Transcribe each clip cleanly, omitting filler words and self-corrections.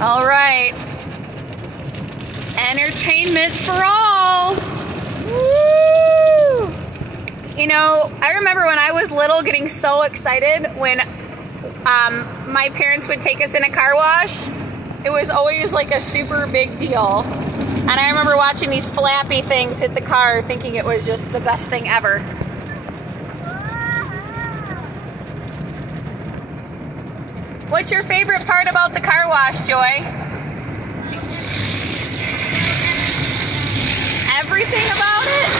All right. Entertainment for all. Woo! You know, I remember when I was little getting so excited when my parents would take us in a car wash. It was always like a super big deal. And I remember watching these flappy things hit the car thinking it was just the best thing ever. What's your favorite part about the car wash, Joy? Everything about it?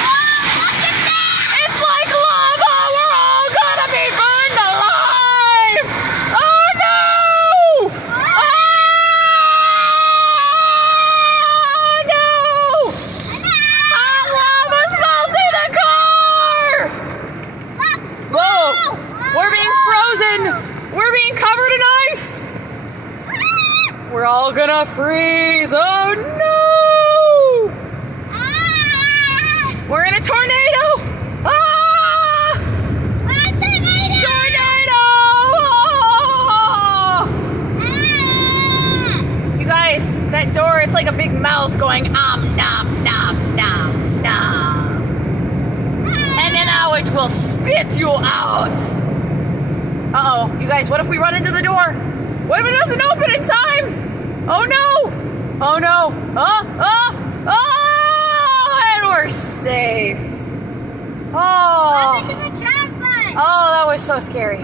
Oh, look at that! It's like lava! We're all gonna be burned alive! Oh no! Oh no! Hot lava's melting the car! Whoa! We're being frozen! We're being covered in ice! We're all gonna freeze! Oh no! We're in a tornado! Ah! A tornado! You guys, that door, it's like a big mouth going nom nom nom nom. And then now it will spit you out. Uh-oh, you guys, what if we run into the door? What if it doesn't open in time? Oh no! Oh no! And we're safe. Oh, that was so scary.